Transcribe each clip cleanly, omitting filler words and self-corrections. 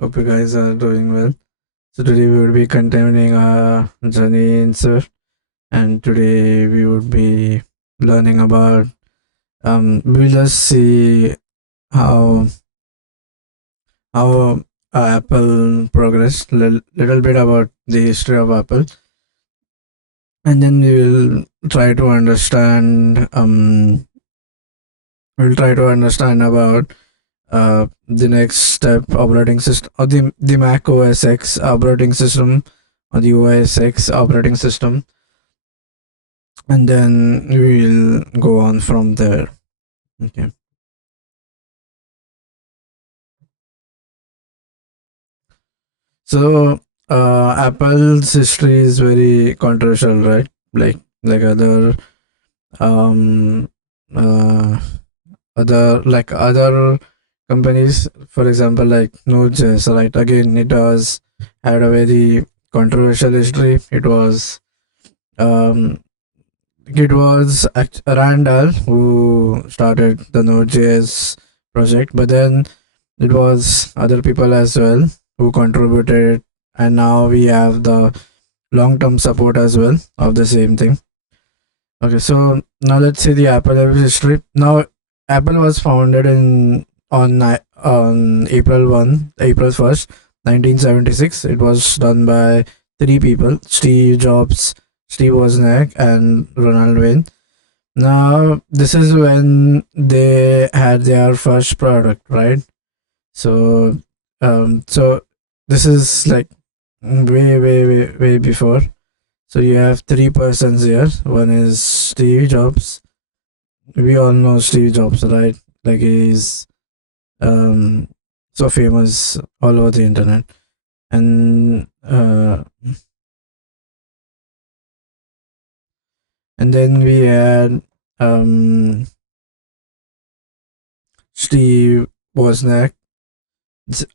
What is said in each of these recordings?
Hope you guys are doing well. So today we will be continuing our journey in Surf, and today we would be learning about we'll just see how how Apple progressed, little bit about the history of Apple, and then we will try to understand about the next step operating system, or the Mac OS X operating system, or the OS X operating system, and then we'll go on from there. Okay. So Apple's history is very controversial, right? Like um uh other companies, for example, like Node.js, right? Again, it was had a very controversial history. Um it was Randall who started the Node.js project, but then it was other people as well who contributed, and now we have the long-term support as well of the same thing. Okay, so now let's see the Apple history. Now, Apple was founded on April 1st, 1976. It was done by three people: Steve Jobs, Steve Wozniak, and Ronald Wayne. Now, this is when they had their first product, right? So, so this is like way before. So you have three persons here. One is Steve Jobs. We all know Steve Jobs, right? Like he's um so famous all over the internet. And then we had um Steve Wozniak.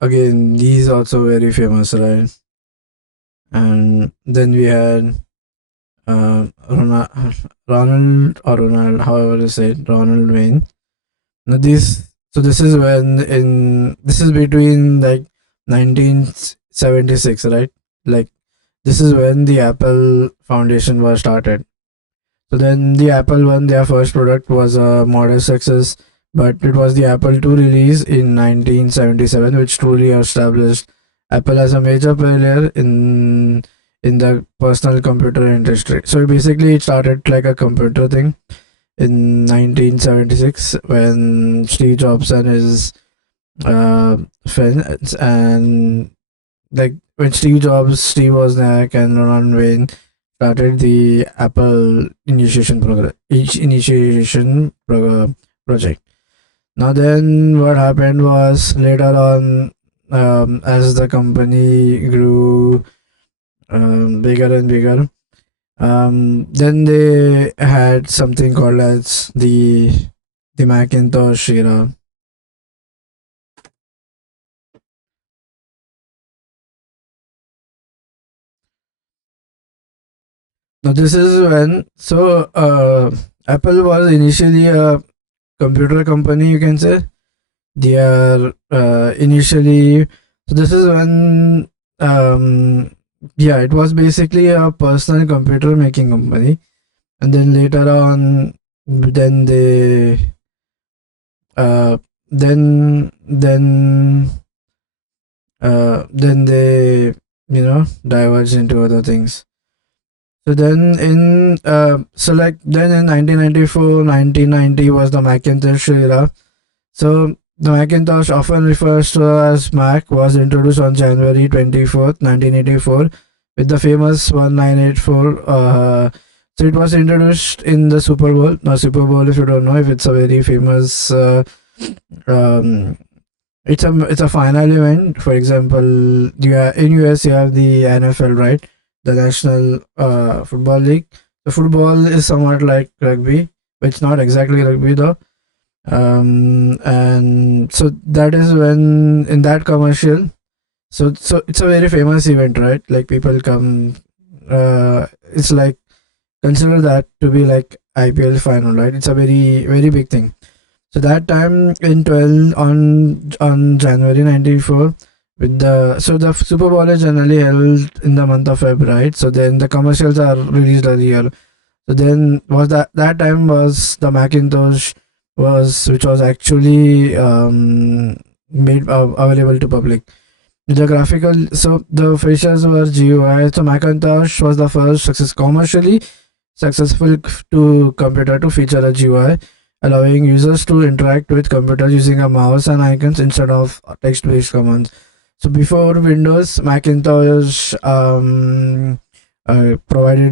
Again, he's also very famous, right? And then we had Ronald, however you say it, Ronald Wayne. Now this is this is between like 1976, right? Like this is when the Apple Foundation was started. So then the Apple One, their first product, was a modest success, but it was the Apple II release in 1977 which truly established Apple as a major player in the personal computer industry. So basically, it started like a computer thing in 1976 when Steve Jobs and his friends, and like when Steve Jobs, Steve Wozniak, and Ronald Wayne started the Apple project. Now then, what happened was later on, as the company grew bigger and bigger, then they had something called as the Macintosh era. Now this is when Apple was initially a computer company, you can say. They are initially, so this is when yeah, it was basically a personal computer making company, and then later on, then they uh, then then they diverged into other things. So then in 1994, 1990 was the Macintosh era. So the Macintosh, often refers to as Mac, was introduced on January 24th, 1984 with the famous 1984. So it was introduced in the Super Bowl. Now Super Bowl, if you don't know, if it's a very famous um, it's a final event. For example, in US you have the NFL, right? The National Football League. The football is somewhat like rugby, but it's not exactly rugby though. And so that is when in that commercial. So it's a very famous event, right? Like people come. It's like consider that to be like IPL final, right? It's a very big thing. So that time in 12 on January 94, with the so the Super Bowl is generally held in the month of February, right? So then the commercials are released earlier. So then was that time was the Macintosh was which was actually made available to public. The graphical, so the features were GUI. So Macintosh was the first commercially successful to computer to feature a GUI, allowing users to interact with computers using a mouse and icons instead of text-based commands. So before Windows, Macintosh provided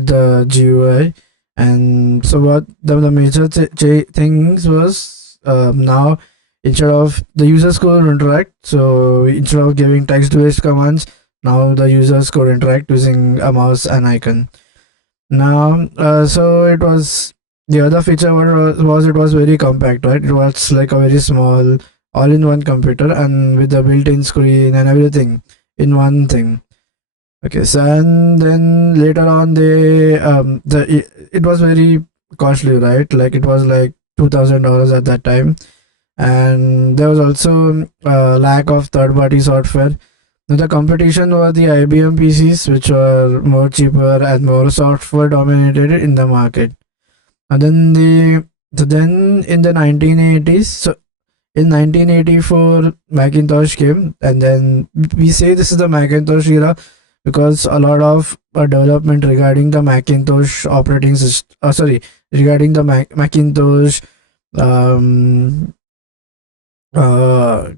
the GUI, and so what the major things was now instead of the users could interact, so instead of giving text-based commands, now the users could interact using a mouse and icon. Now, so it was the other feature was it was very compact, right? It was like a very small all-in-one computer and with the built-in screen and everything in one thing. Okay, so and then later on it was very costly, right? Like it was like $2,000 at that time, and there was also lack of third-party software. Now, the competition were the IBM PCs, which were more cheaper and more software dominated in the market. And then then in the 1980s, so in 1984, Macintosh came, and then we say this is the Macintosh era because a lot of development regarding the Macintosh operating system, regarding the Macintosh um, uh,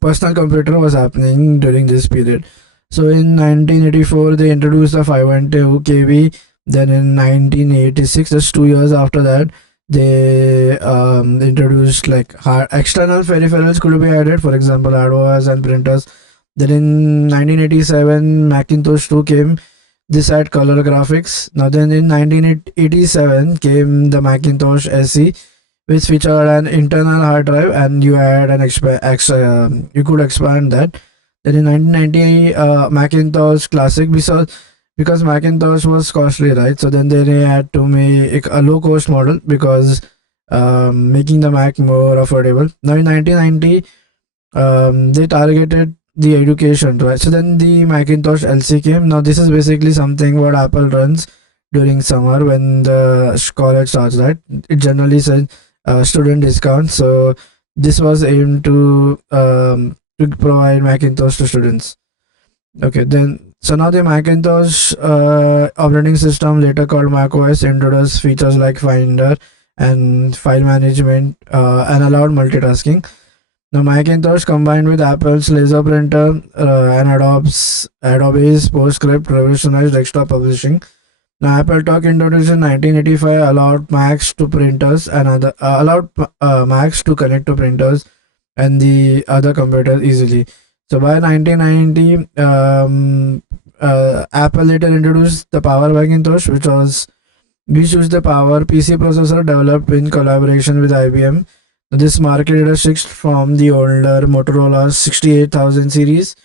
personal computer was happening during this period. So in 1984, they introduced the 512 KB. Then in 1986, just 2 years after that, they introduced like external peripherals could be added, for example, hardware and printers. Then in 1987, Macintosh 2 came. This had color graphics. Now then in 1987 came the Macintosh SE, which featured an internal hard drive, and you had you could expand that. Then in 1990, Macintosh Classic, because Macintosh was costly, right? So then they had to make a low cost model because making the Mac more affordable. Now in 1990, they targeted the education, right? So then the Macintosh LC came. Now this is basically something what Apple runs during summer when the college starts, right? It generally says student discount. So this was aimed to provide Macintosh to students. Okay, then so now the Macintosh operating system, later called macOS, introduced features like Finder and file management and allowed multitasking. Now Macintosh combined with Apple's laser printer and Adobe's PostScript revolutionized desktop publishing. Now, Apple Talk introduced in 1985 allowed Macs to printers and allowed Macs to connect to printers and the other computers easily. So by 1990, Apple later introduced the Power Macintosh, which used the Power PC processor developed in collaboration with IBM. This marketed a shift from the older Motorola 68,000 series.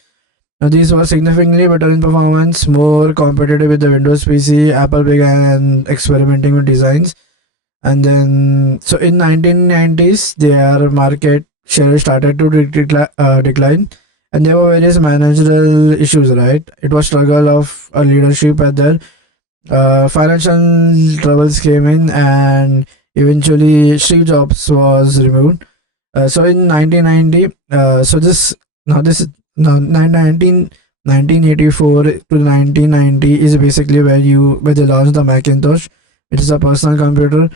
Now, these were significantly better in performance, more competitive with the Windows PC. Apple began experimenting with designs, and then so in 1990s, their market share started to decline, and there were various managerial issues. Right, it was struggle of leadership at there. Financial troubles came in, and eventually Steve Jobs was removed. So in 1990, so this now this is now 1984 to 1990 is basically where they launched the Macintosh. It is a personal computer,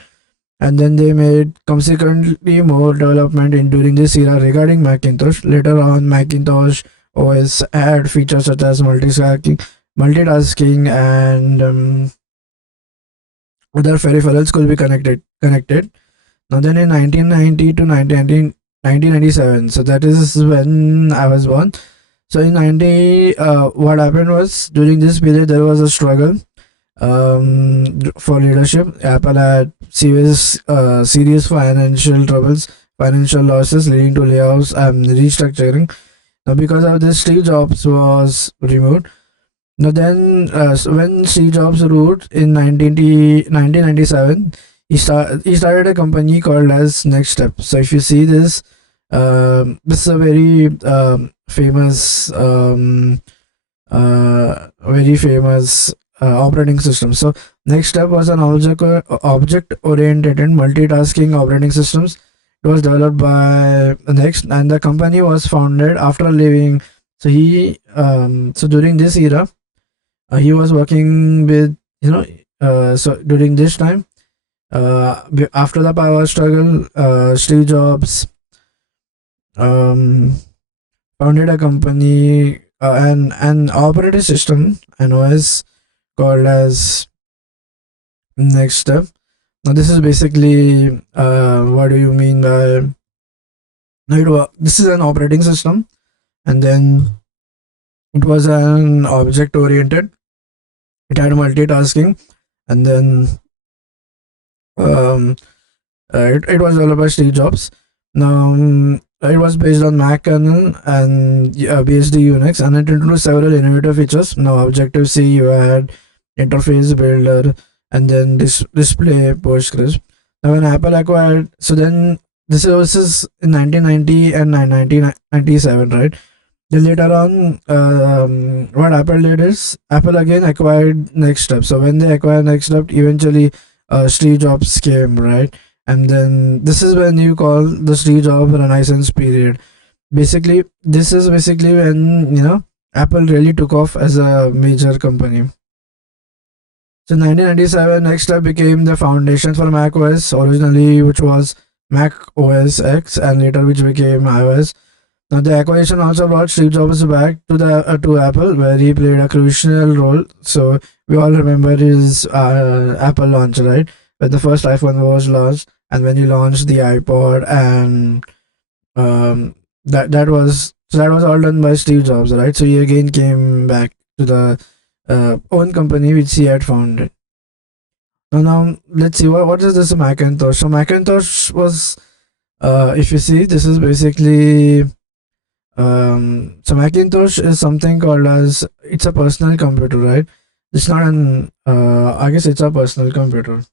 and then they made consequently more development in during this era regarding Macintosh. Later on, Macintosh OS had features such as multitasking, and other peripherals could be connected. Now then in 1990 to 1997, so that is when I was born. So in 90, what happened was during this period there was a struggle for leadership. Apple had serious financial troubles, financial losses leading to layoffs and restructuring. Now because of this, Steve Jobs was removed. Now then, when Steve Jobs ruled in 1997, he started a company called as NeXTSTEP. So if you see this, this is a very famous very famous operating system. So NeXTSTEP was an object oriented multitasking operating systems. It was developed by Next, and the company was founded after leaving. So so during this era, he was working with, so during this time, after the power struggle, Steve Jobs um, founded a company, an operating system, an OS called as NeXTSTEP. Now this is basically, what do you mean by, this is an operating system, and then it was an object oriented. It had multitasking, and then um, it was developed by Steve Jobs. Now it was based on Mac kernel and BSD Unix, and it introduced several innovative features. Now Objective C, you had interface builder, and then display Postgres. Now when Apple acquired, so then this is in 1990 and 1997, right? Then later on, what Apple did is Apple again acquired NeXTSTEP. So when they acquired NeXTSTEP, eventually Steve Jobs came, right? And then this is when you call the Steve Jobs Renaissance period. Basically, this is basically when, Apple really took off as a major company. So 1997, NeXTSTEP became the foundation for macOS originally, which was Mac OS X, and later which became iOS. Now the acquisition also brought Steve Jobs back to Apple, where he played a crucial role. So we all remember his Apple launch, right? When the first iPhone was launched, and when he launched the iPod, and that was all done by Steve Jobs, right? So he again came back to the own company which he had founded. Now let's see what is this Macintosh. So Macintosh was, if you see, this is basically so Macintosh is something called as, it's a personal computer, right? It's not an I guess it's a personal computer.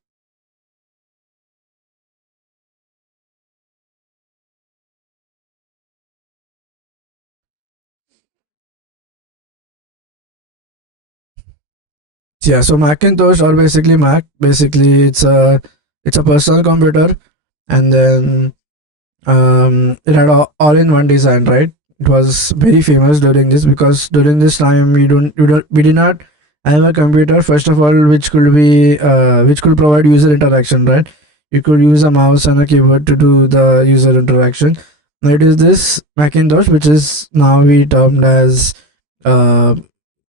Yeah, so Macintosh, or basically Mac, basically it's a personal computer, and then it had all in one design, right? It was very famous during this, because during this time we did not have a computer, first of all, which could provide user interaction, right? You could use a mouse and a keyboard to do the user interaction. Now it is this Macintosh, which is now we termed as, uh,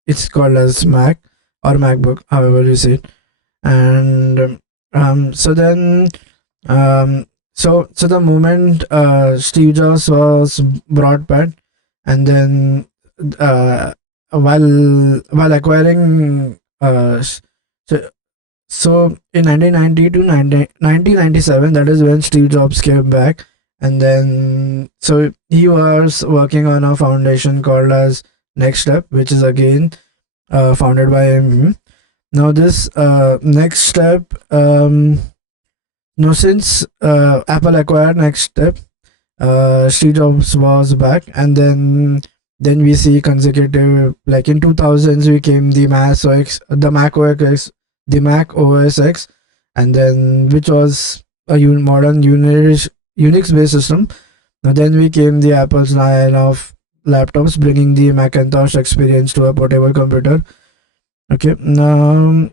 it's called as Mac or MacBook, however you say it. And so then um, so the moment Steve Jobs was brought back, and then uh, while acquiring so in 1990 to 1997, that is when Steve Jobs came back, and then so he was working on a foundation called as NeXTSTEP, which is again founded by him. Now this NeXTSTEP, since Apple acquired NeXTSTEP, Steve Jobs was back, and then we see consecutive, like in 2000s we came the Mac OS X, and then which was a modern Unix based system. Now then we came the Apple's line of laptops, bringing the Macintosh experience to a portable computer. Okay, now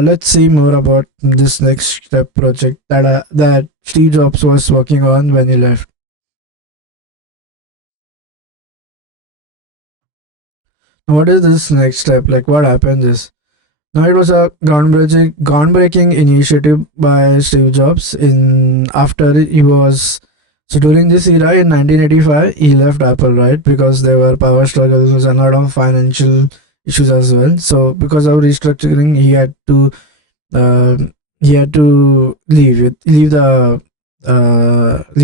let's see more about this NeXTSTEP project that Steve Jobs was working on when he left. Now, what is this NeXTSTEP? Like, what happened is, now it was a groundbreaking initiative by Steve Jobs. In after he was so during this era in 1985, he left Apple, right? Because there were power struggles and a lot of financial issues as well. So because of restructuring, uh, he had to leave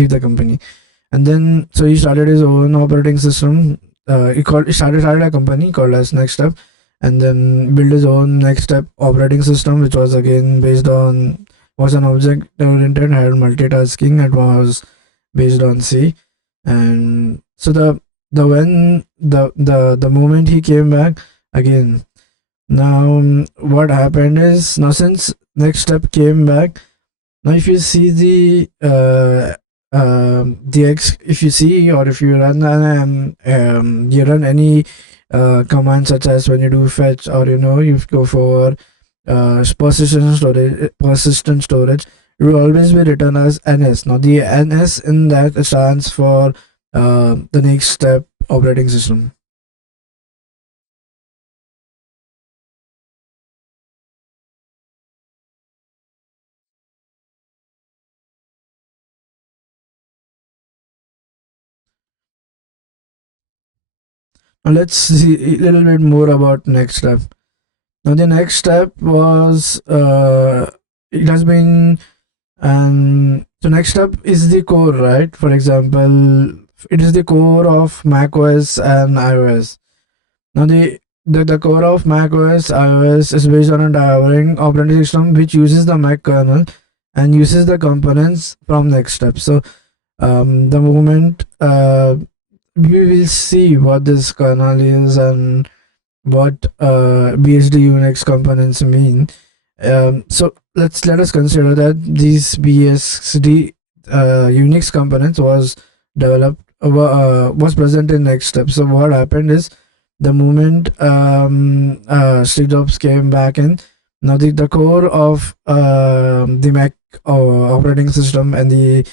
the company, and then so he started his own operating system. He started a company called as NeXTSTEP, and then built his own NeXTSTEP operating system, which was again based on, was an object oriented, had multitasking, it was based on C. And so the moment he came back again. Now, what happened is, now since next step came back, now if you see if you see, or if you run you run any command, such as when you do fetch, or you go for persistent storage, it will always be written as NS. Now the NS in that stands for the next step operating system. Now let's see a little bit more about next step. Now the next step was it has been, and so next step is the core, right? For example, it is the core of macOS and iOS. Now the core of macOS iOS is based on a diverging operating system which uses the Mac kernel and uses the components from next step. So the moment we will see what this kernel is and what BSD Unix components mean. So let us consider that these BSD Unix components was present in next step. So what happened is, the moment Steve Jobs came back in, now the core of the Mac operating system and the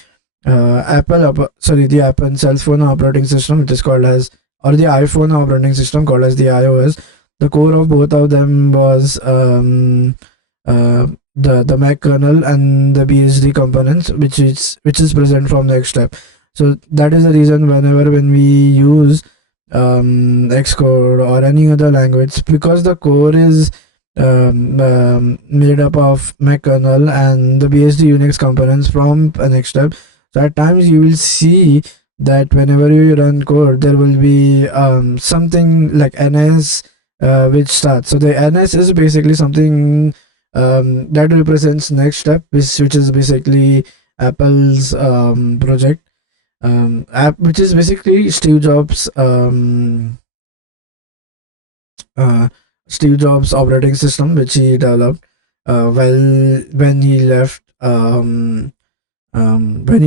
the Apple cell phone operating system, which is called as, or the iPhone operating system called as the iOS. The core of both of them was the Mac kernel and the BSD components, which is present from next step. So that is the reason when we use Xcode or any other language, because the core is made up of Mac kernel and the BSD Unix components from next step. So at times you will see that whenever you run code, there will be something like NS which starts. So the NS is basically something that represents next step, which is basically Apple's project, which is basically uh, Steve Jobs operating system, which he developed when he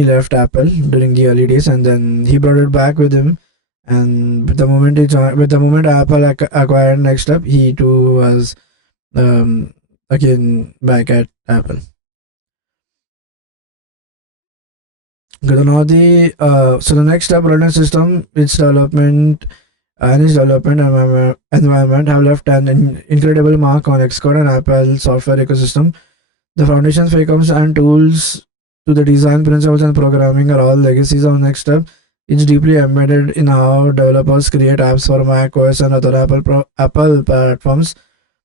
left Apple during the early days, and then he brought it back with him. And with the moment Apple acquired next step, he too was again back at Apple. Good. Now the next step operating system, its development environment have left an incredible mark on Xcode and Apple software ecosystem. The foundations, frameworks, and tools to the design principles and programming are all legacies of next step. It's deeply embedded in how developers create apps for Mac OS and other Apple platforms.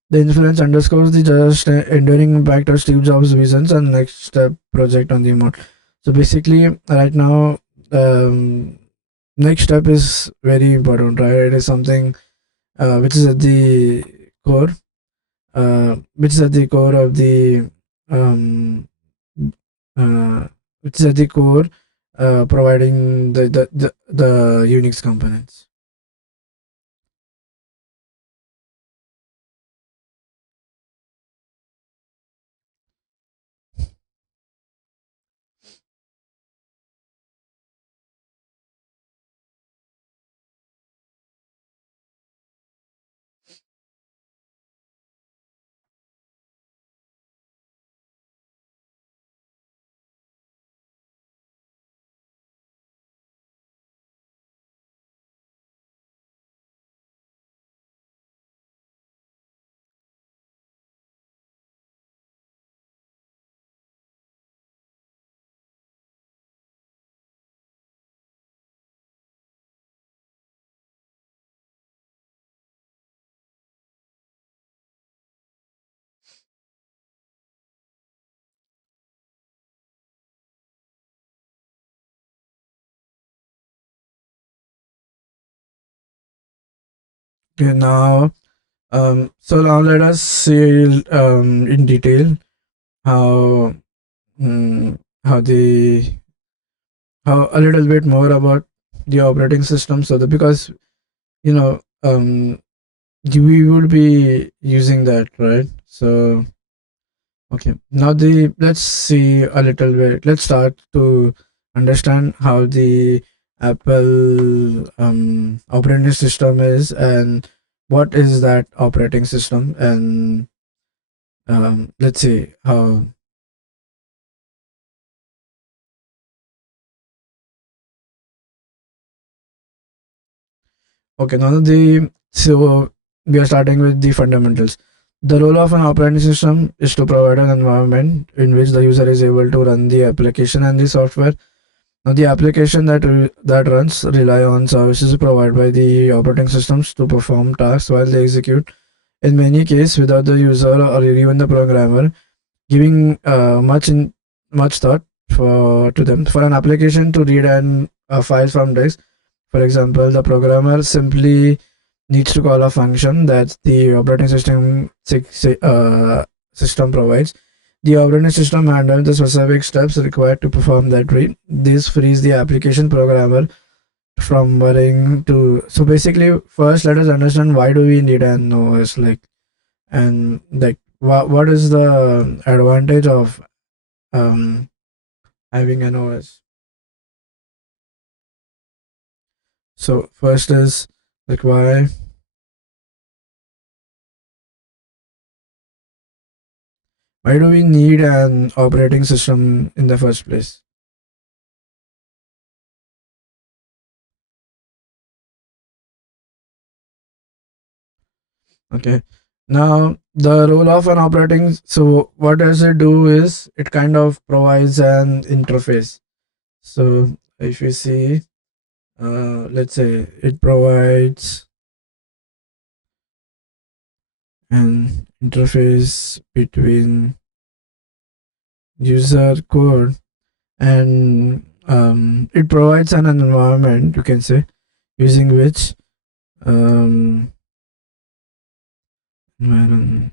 The influence underscores the just enduring impact of Steve Jobs' visions and next step project on the remote. So basically, right now, next step is very important, right? It is something which is at the core, which is at the core of the um, which is at the core, providing the Unix components. Okay, so now let us see in detail how how the how a little bit more about. the operating system, so that because you know we would be using that, right? So okay, now the let's see a little bit. Let's start to understand how the Apple operating system is, and what is that operating system, and let's see how. Okay, now the so we are starting with the fundamentals. The role of an operating system is to provide an environment in which the user is able to run the application and the software. Now, the application that runs rely on services provided by the operating systems to perform tasks while they execute. In many cases, without the user or even the programmer giving much thought to them. For an application to read a file from disk, for example, the programmer simply needs to call a function that the operating system provides. The operating system handles the specific steps required to perform that read. This frees the application programmer from worrying to. So basically, first let us understand why do we need an OS, like, and like what is the advantage of um having an OS. So first is like why do we need an operating system in the first place? Okay. Now the role of an operating, so what does it do is it kind of provides an interface. So if you see, let's say it provides an interface between user code and it provides an environment, you can say, using which um, environment,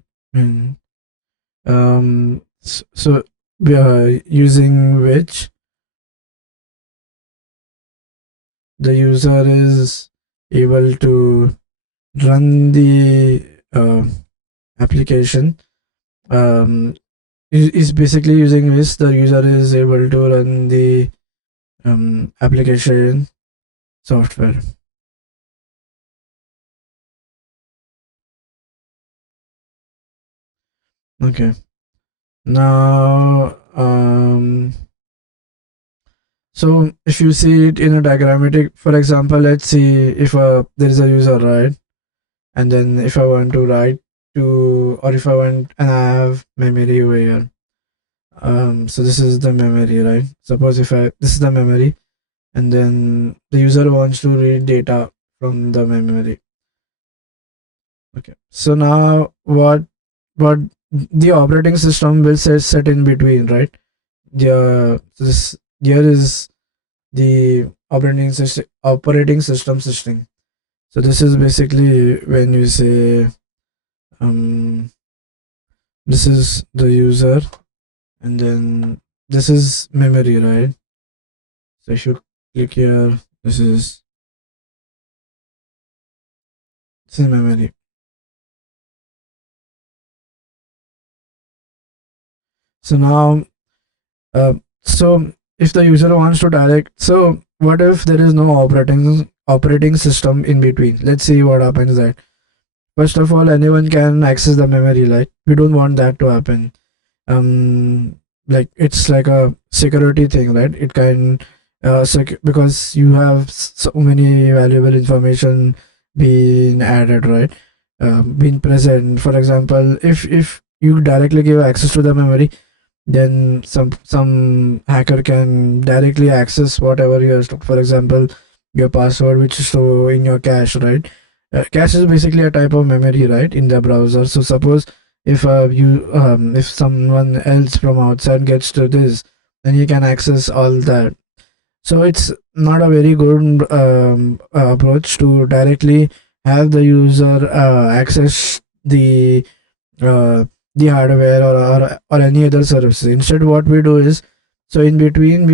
so we are using which the user is able to run the application. Is basically using which the user is able to run the application software. Okay. Now, so if you see it in a diagrammatic, for example, let's see if there is a user, right? And then if I want to write to, or if I want, and I have memory over here. So this is the memory, right? Suppose if this is the memory, and then the user wants to read data from the memory. Okay. So now what the operating system will set in between, right? This here is the operating system. So this is basically when you say um this is the user, and then this is memory, right? So if you click here, this is memory. So now uh, so if the user wants to direct, so what if there is no operating system in between? Let's see what happens that first of all anyone can access the memory, like we don't want that to happen. Like it's like a security thing, right? It can because you have so many valuable information being added, right? Being present, for example, if you directly give access to the memory, then some hacker can directly access whatever you have, for example, your password which is so in your cache, right? Cache is basically a type of memory, right, in the browser. So suppose if someone else from outside gets to this, then he can access all that. So it's not a very good approach to directly have the user access uh, the hardware or any other services. Instead, what we do is, so in between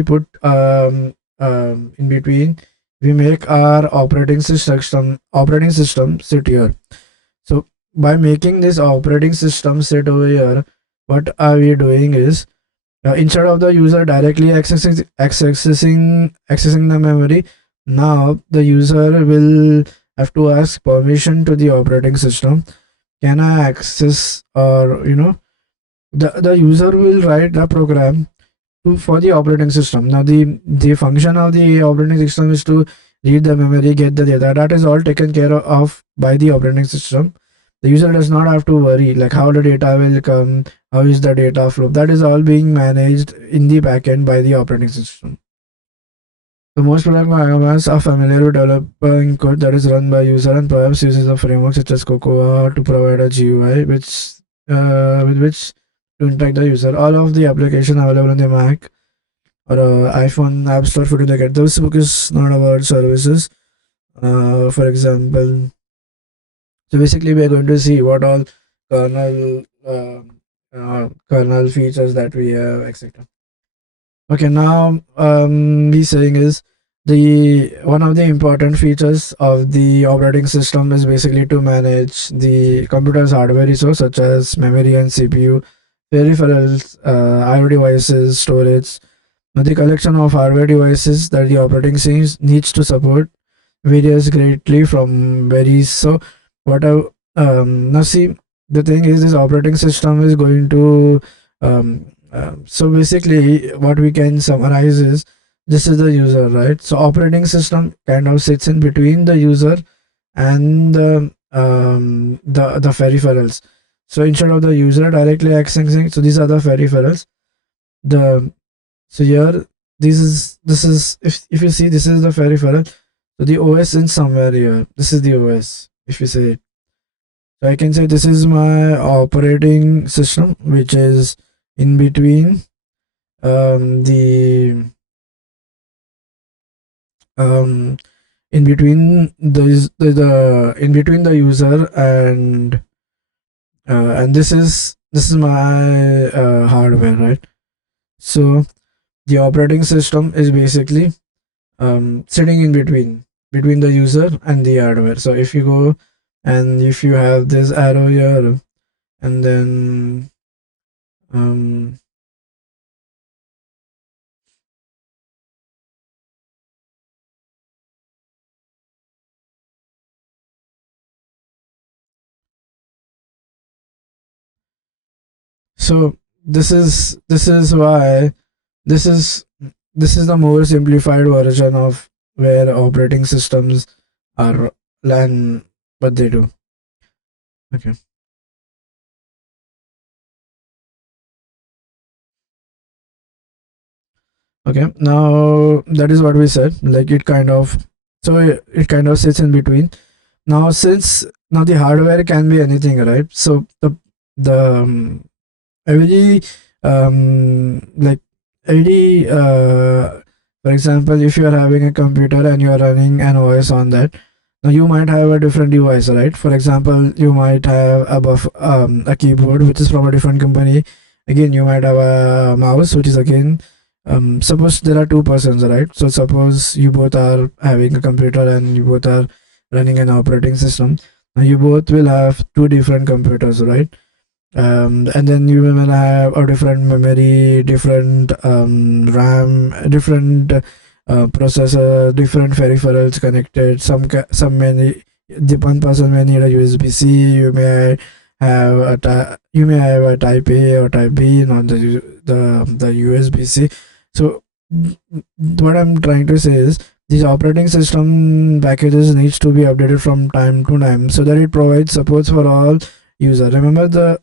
we make our operating system sit here. So by making this operating system sit over here, what are we doing is, instead of the user directly accessing the memory, now the user will have to ask permission to the operating system. Can I access, or the user will write a program for the operating system. Now the function of the operating system is to read the memory, get the data. That is all taken care of by the operating system. The user does not have to worry like how the data will come, how is the data flow. That is all being managed in the backend by the operating system. So most programmers are familiar with developing code that is run by user and perhaps uses a framework such as Cocoa to provide a GUI with which to interact the user. All of the application available on the Mac or iPhone App Store for you to get. This book is not about services. For example, so basically we are going to see what all kernel kernel features that we have, etc. Okay, now he's saying is the one of the important features of the operating system is basically to manage the computer's hardware resources such as memory and CPU, peripherals, I/O devices, storage. Now, the collection of hardware devices that the operating system needs to support varies greatly from varies. So, what I now see, the thing is, this operating system is going to so basically what we can summarize is this is the user, right? So operating system kind of sits in between the user and the peripherals. So instead of the user directly accessing, so these are the peripherals. The so here this is if you see, this is the peripheral. So the OS is somewhere here. This is the OS. If you say it. So I can say this is my operating system, which is in between the in between the in between the user and this is my hardware, right? So the operating system is basically sitting in between the user and the hardware. So if you go and if you have this arrow here and then so this is why this is this is the more simplified version of where operating systems are and what they do. Okay. Okay, now that is what we said. Like it kind of, so it kind of sits in between. Now since now the hardware can be anything, right? So the every like every for example, if you are having a computer and you are running an OS on that, now you might have a different device, right? For example, you might have a keyboard which is from a different company. Again, you might have a mouse which is again suppose there are two persons, right? So suppose you both are having a computer and you both are running an operating system. Now you both will have two different computers, right? And then you will have a different memory, different RAM, different processor, different peripherals connected. Some many the one person may need a USB-C. You may have you may have a Type A or Type B, not the USB-C. So what I'm trying to say is these operating system packages needs to be updated from time to time so that it provides supports for all user. Remember the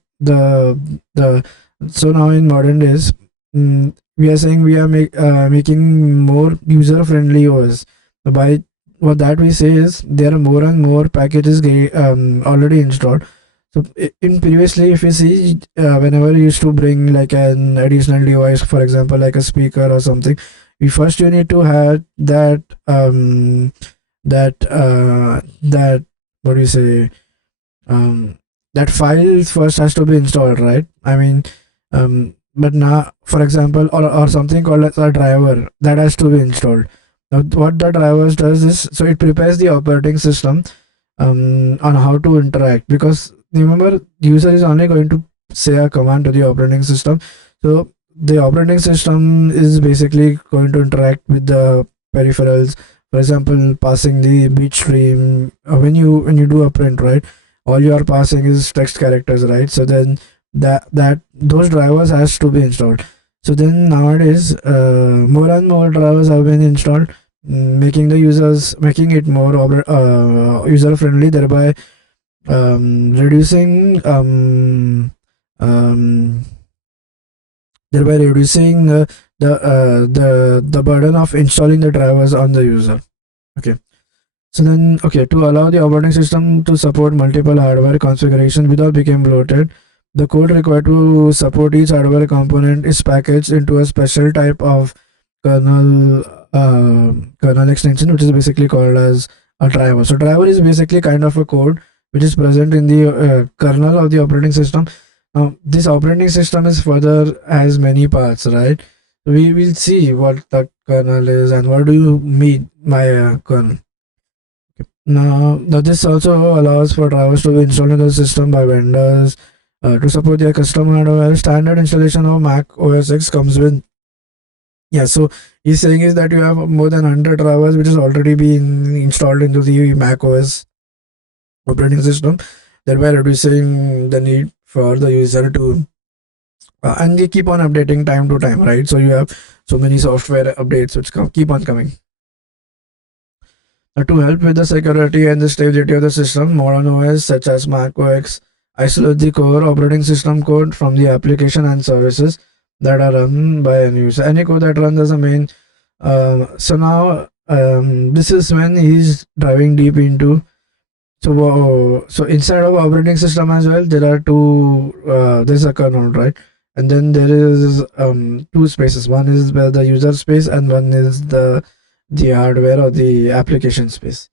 so now in modern days, we are saying we are making more user friendly OS. By what that we say is there are more and more packages already installed. So in previously, if you see, whenever you used to bring like an additional device, for example, like a speaker or something, you need to have that what do you say, that file first has to be installed, right? I mean, but now, for example, or something called as a driver that has to be installed. Now, what the drivers does is, so it prepares the operating system on how to interact, because remember, the user is only going to say a command to the operating system. So the operating system is basically going to interact with the peripherals. For example, passing the bit stream, when you do a print, right, all you are passing is text characters, right? So then that those drivers has to be installed. So then nowadays, more and more drivers have been installed, making it more user friendly, thereby reducing um, the burden of installing the drivers on the user. Okay. So then, okay, to allow the operating system to support multiple hardware configurations without becoming bloated, the code required to support each hardware component is packaged into a special type of kernel kernel extension, which is basically called as a driver. So driver is basically kind of a code which is present in the kernel of the operating system. Now, this operating system is further has many parts, right? We will see what the kernel is and what do you mean by a kernel. Now, this also allows for drivers to be installed in the system by vendors to support their custom hardware. Standard installation of Mac OS X comes with, yeah. So he's saying is that you have more than 100 drivers which is already been installed into the Mac OS operating system, thereby reducing the need for the user to and they keep on updating time to time, right? So you have so many software updates which keep on coming. To help with the security and the stability of the system, modern OS such as macOS isolate the core operating system code from the application and services that are run by an user. Any code that runs as a main. So now this is when he's diving deep into. So inside of operating system as well, there are two. There's a kernel, right? And then there is two spaces. One is where the user space, and one is the hardware or the application space.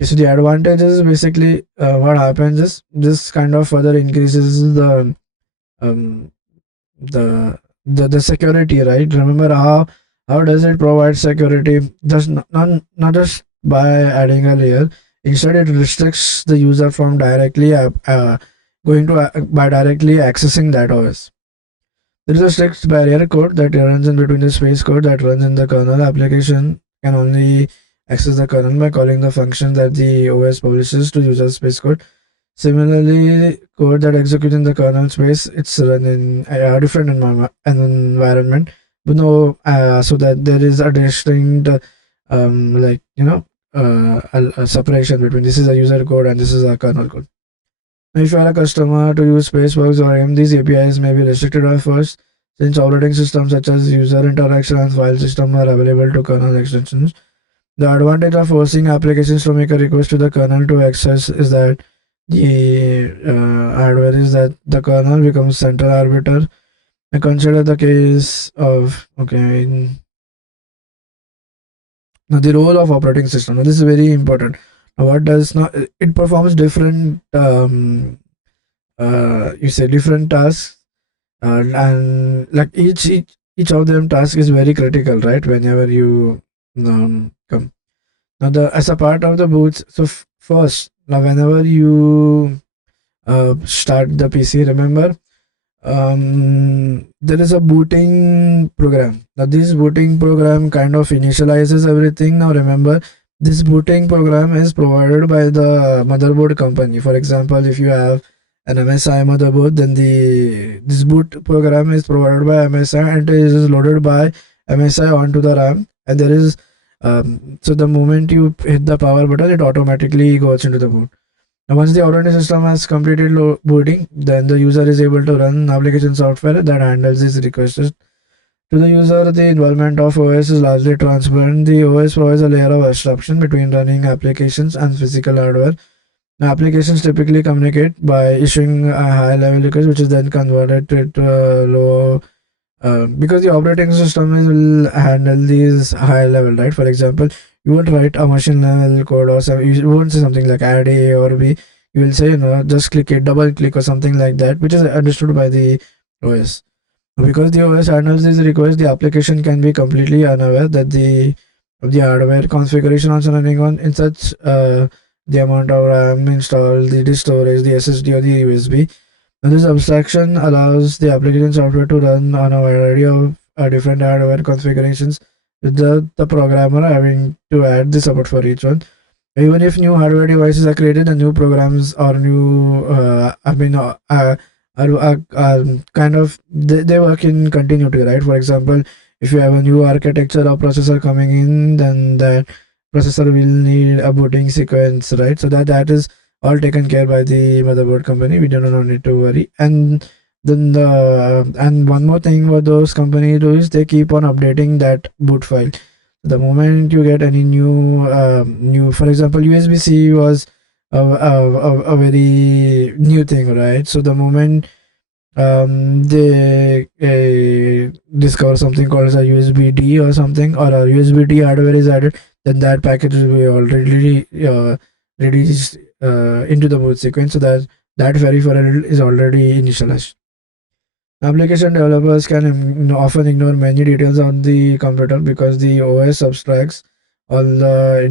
Okay, so the advantage is basically what happens is this kind of further increases um, the security, right? Remember how does it provide security? Just not just by adding a layer. Instead, it restricts the user from directly going to by directly accessing that OS. There is a strict barrier code that runs in between the space code that runs in the kernel. Application can only access the kernel by calling the function that the OS publishes to user space code. Similarly, code that executes in the kernel space, it's run in a different environment, but no, so that there is a distinct, like a separation between this is a user code and this is a kernel code. If you are a customer to use Spacebox or AIM, these APIs may be restricted at first, since operating systems such as user interaction and file system are available to kernel extensions. The advantage of forcing applications to make a request to the kernel to access is that the hardware is that the kernel becomes central arbiter. I consider the case of now the role of operating system. Now this is very important. Now what does now it performs different you say different tasks and like each of them task is very critical, right? Whenever you come now the as a part of the boots. So first, now whenever you start the PC, remember there is a booting program. Now this booting program kind of initializes everything. Now remember, this booting program is provided by the motherboard company. For example, if you have an MSI motherboard, then this boot program is provided by MSI and it is loaded by MSI onto the RAM. And there is so the moment you hit the power button, it automatically goes into the boot. Now, once the operating system has completed booting, then the user is able to run application software that handles these requests. To the user, the involvement of OS is largely transparent. The OS provides a layer of abstraction between running applications and physical hardware. Now, applications typically communicate by issuing a high-level request, which is then converted to low. Because the operating system will handle these high level, right? For example, you won't write a machine level code or something. You won't say something like add A or B. You will say, just click it, double click or something like that, which is understood by the OS. Because the OS handles these requests, the application can be completely unaware that the the hardware configuration also running on in such the amount of RAM installed, the disk storage, the SSD or the USB. And this abstraction allows the application software to run on a variety of different hardware configurations without the programmer having to add the support for each one. Even if new hardware devices are created and new programs or new, kind of they work in continuity, right? For example, if you have a new architecture or processor coming in, then that processor will need a booting sequence, right? So that is all taken care by the motherboard company. We do not need to worry. And then and one more thing what those companies do is they keep on updating that boot file. The moment you get any new, for example, USB-C was a very new thing, right? So the moment they discover something called as a USB-D or something, or a USB-D hardware is added, then that package will be already released into the boot sequence, so that that peripheral is already initialized. Application developers can often ignore many details on the computer because the OS abstracts all the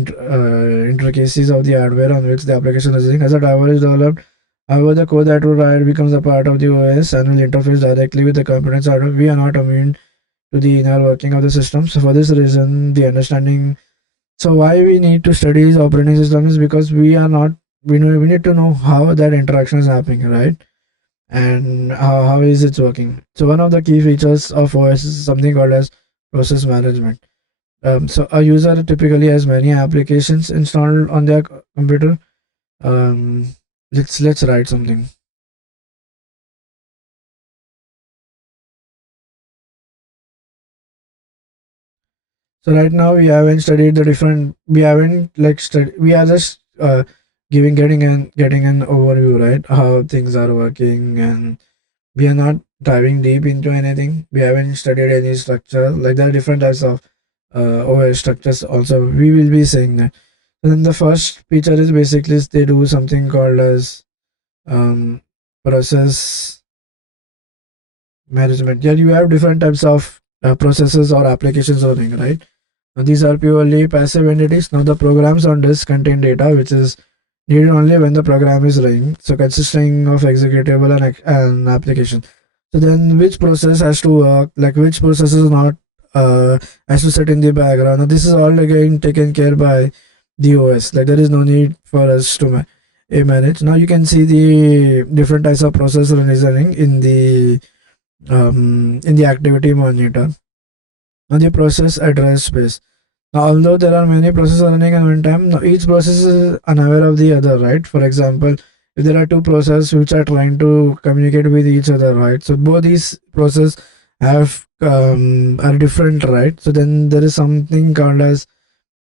intricacies of the hardware on which the application is running. As a driver is developed, however, the code that will write becomes a part of the OS and will interface directly with the components hardware. We are not immune to the inner working of the system. So for this reason, the understanding. So why we need to study this operating system is because we are not. We need to know how that interaction is happening, right? And how is it working. So one of the key features of OS is something called as process management. So a user typically has many applications installed on their computer. Um, let's write something. So right now we haven't studied the different. We haven't like study. We are just getting an overview, right? How things are working, and we are not diving deep into anything. We haven't studied any structure. Like there are different types of OS structures. Also, we will be saying that. And then the first feature is basically they do something called as um, process management. Yeah, you have different types of processes or applications running, right? Now, these are purely passive entities. Now the programs on disk contain data which is needed only when the program is running. So consisting of executable and application. So then which process has to work, like which process is not has to sit in the background. Now this is all again taken care by the OS. Like there is no need for us to manage. Now you can see the different types of process running in the activity monitor. Now the process address space. Now, although there are many processes running at one time, now each process is unaware of the other, right? For example, if there are two processes which are trying to communicate with each other, right? So both these processes have are different, right? So then there is something called as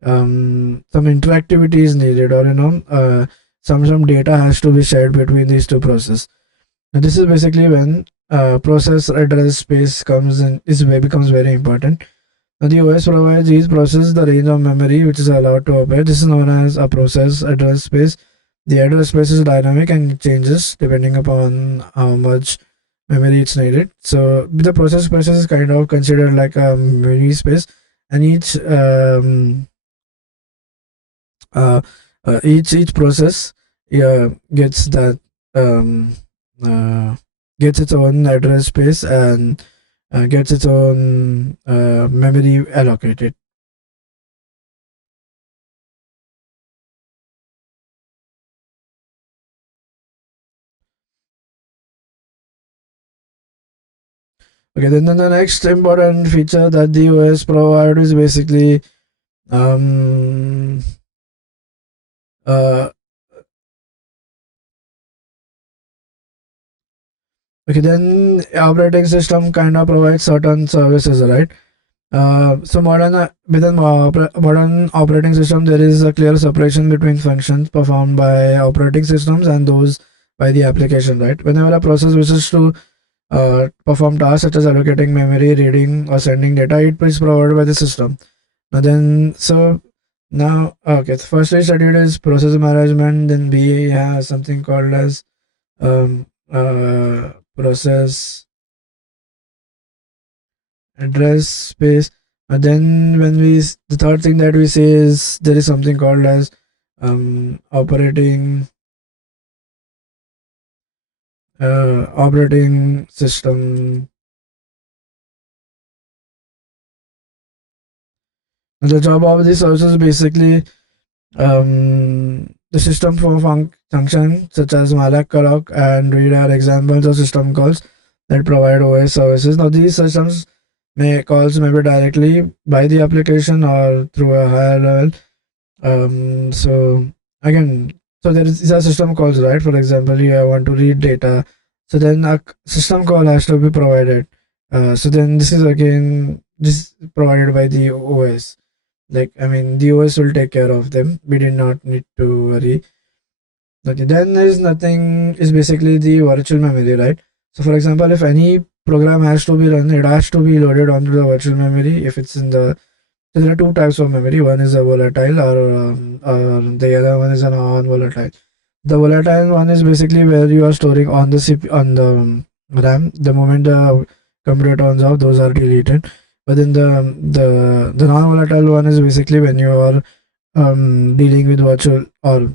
some interactivity is needed, or some data has to be shared between these two processes. Now this is basically when process address space comes in is where becomes very important. Now, the OS provides each process the range of memory which is allowed to operate. This is known as a process address space. The address space is dynamic and it changes depending upon how much memory it's needed. So the process space is kind of considered like a memory space, and uh, each process gets that um, uh, gets its own address space and gets its own memory allocated. Okay, then the next important feature that the OS provide is basically um uh okay, then operating system kind of provides certain services, right? So modern operating system, there is a clear separation between functions performed by operating systems and those by the application, right? Whenever a process wishes to perform tasks such as allocating memory, reading, or sending data, it is provided by the system. Now, okay, the first we studied is process management. Then we have something called as process address space. And then the third thing that we say is there is something called as operating operating system. And the job of this service is basically the system for function such as malloc, calloc, and read are examples of system calls that provide OS services. Now these systems may be directly by the application or through a higher level. So again, so there is these are system calls, right? For example, you want to read data, so then a system call has to be provided. So then this is provided by the OS. Like, I mean, the OS will take care of them. We did not need to worry. Okay, then there is nothing is basically the virtual memory, right? So for example, if any program has to be run, it has to be loaded onto the virtual memory. If it's in the So there are two types of memory. One is a volatile, or the other one is a non-volatile. The volatile one is basically where you are storing on the on the RAM. The moment the computer turns off, those are deleted. But then the non-volatile one is basically when you are dealing with virtual or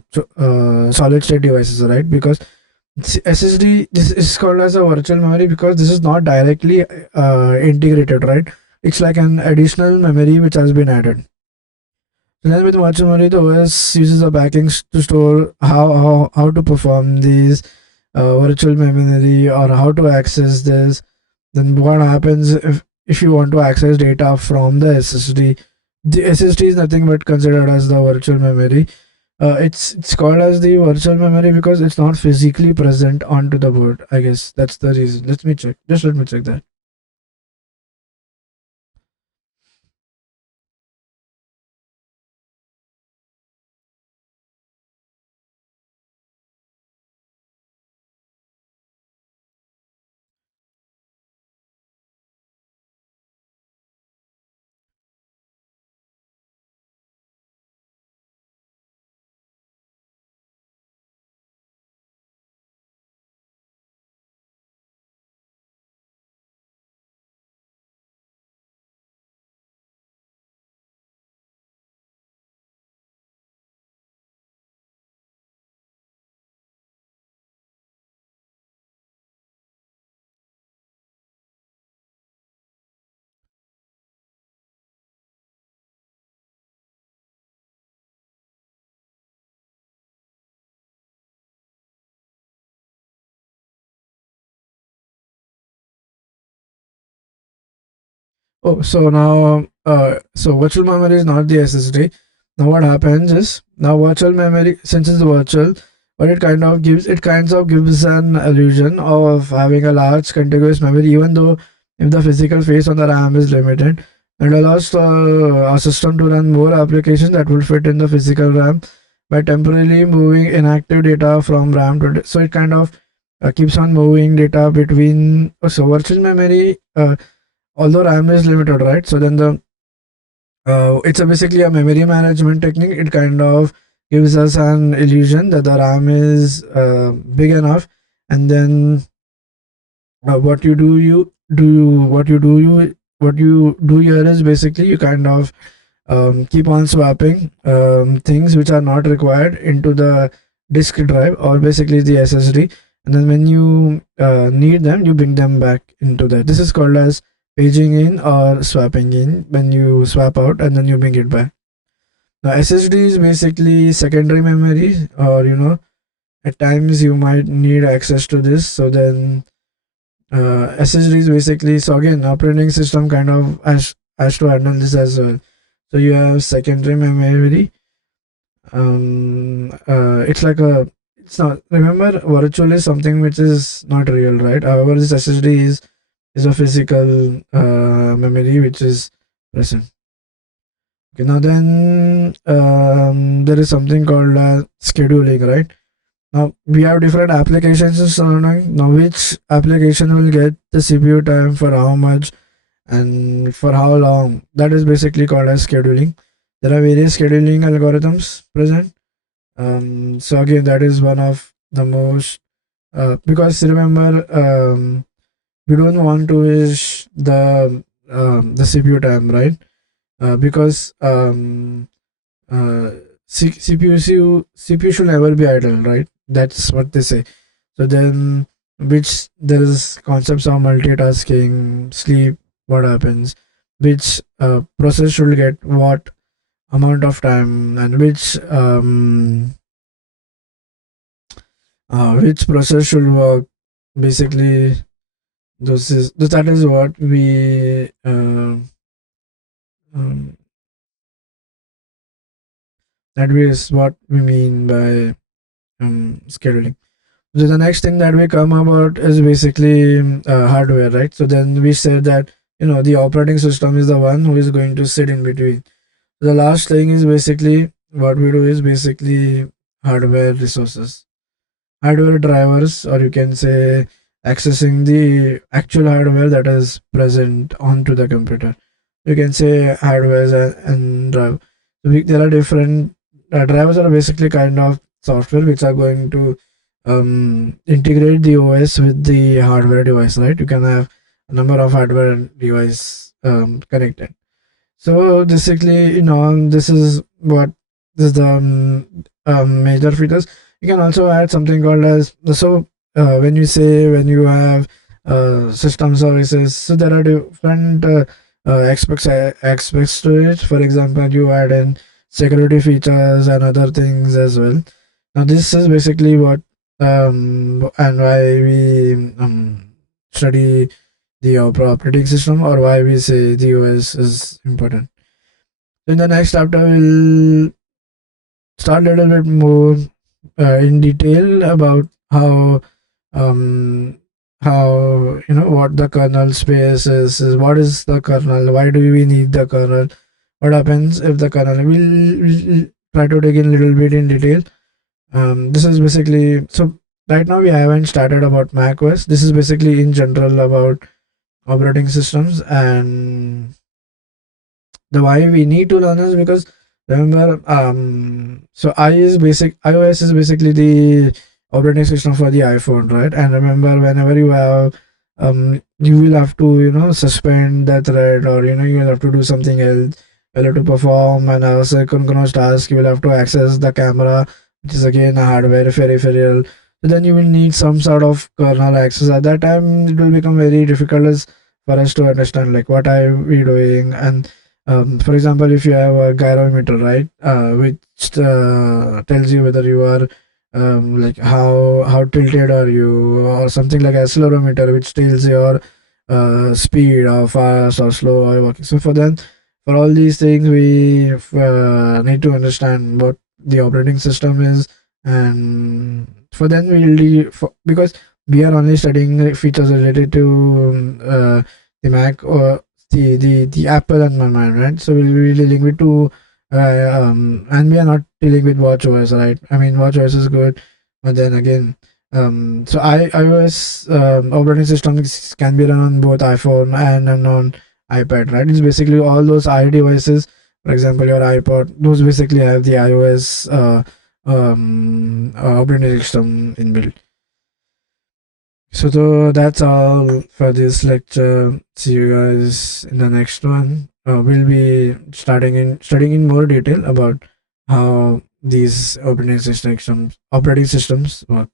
solid state devices, right? Because SSD, this is called as a virtual memory because this is not directly integrated, right? It's like an additional memory which has been added. So then with virtual memory, the OS uses the backings to store how to perform these virtual memory or how to access this. Then what happens if you want to access data from the SSD? The SSD is nothing but considered as the virtual memory. It's called as the virtual memory because it's not physically present onto the board. I guess that's the reason. Let me check. Just let me check that. Oh, so now, so virtual memory is not the SSD. Now what happens is now virtual memory, since it's virtual, what it kinds of gives an illusion of having a large contiguous memory, even though if the physical space on the RAM is limited, it allows our system to run more applications that will fit in the physical RAM by temporarily moving inactive data from RAM to. So it kind of keeps on moving data between. So virtual memory. Although RAM is limited, right? So then basically a memory management technique. It kind of gives us an illusion that the RAM is big enough, and then what you do you do what you do here is basically you kind of keep on swapping things which are not required into the disk drive or basically the SSD, and then when you need them, you bring them back into that. This is called as paging in or swapping in, when you swap out and then you bring it back. Now SSD is basically secondary memory, or at times you might need access to this. So then SSD is basically, so again, operating system kind of has to handle this as well. So you have secondary memory. It's like a, it's not, remember, virtual is something which is not real, right? However, this SSD is a physical memory which is present. Okay, now then there is something called scheduling, right? Now we have different applications surrounding. Now which application will get the CPU time for how much and for how long? That is basically called as scheduling. There are various scheduling algorithms present. So again, that is one of the most because remember, we don't want to wish the CPU time, right? because CPU should never be idle, right? That's what they say. So then, which there is concepts of multitasking, sleep, what happens, which process should get what amount of time, and which process should work. Basically, that is what we um, that is what we mean by scheduling. So the next thing that we come about is basically hardware, right? So then we said that the operating system is the one who is going to sit in between. The last thing is basically what we do is basically hardware resources, hardware drivers, or you can say accessing the actual hardware that is present onto the computer. You can say hardware and drive. There are different drivers are basically kind of software which are going to integrate the OS with the hardware device, right? You can have a number of hardware device connected. So basically, this is what this is the major features. You can also add something called as when you say when you have system services, so there are different aspects to it. For example, you add in security features and other things as well. Now, this is basically what and why we study the operating system, or why we say the OS is important. In the next chapter, we'll start a little bit more in detail about um, how what the kernel space is, what is the kernel, why do we need the kernel, what happens if the kernel. We'll try to dig in a little bit in detail. This is basically so. Right now, we haven't started about macOS. This is basically in general about operating systems, and the why we need to learn is because remember so iOS is basically the operating system for the iPhone, right? And remember, whenever you have you will have to suspend that thread, or you will have to do something else. You'll have to perform an asynchronous task. You will have to access the camera, which is again a hardware peripheral. So then you will need some sort of kernel access. At that time it will become very difficult for us to understand like what are we doing. And for example, if you have a gyrometer, right, which tells you whether you are like how tilted are you, or something like accelerometer, which tells your speed, how fast or slow are you walking. So for all these things, we need to understand what the operating system is, and for then because we are only studying features related to the Mac or the Apple environment, right? So we'll be dealing with two, and we are not dealing with watchOS, right? I mean, watchOS is good, but then again, so iOS operating systems can be run on both iPhone and on iPad, right? It's basically all those I devices. For example, your iPod, those basically have the iOS operating system inbuilt. So that's all for this lecture. See you guys in the next one. We'll be studying in more detail about how these operating systems work.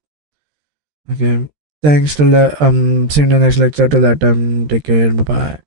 Okay. Thanks. See you in the next lecture. Till that time, take care. Bye bye.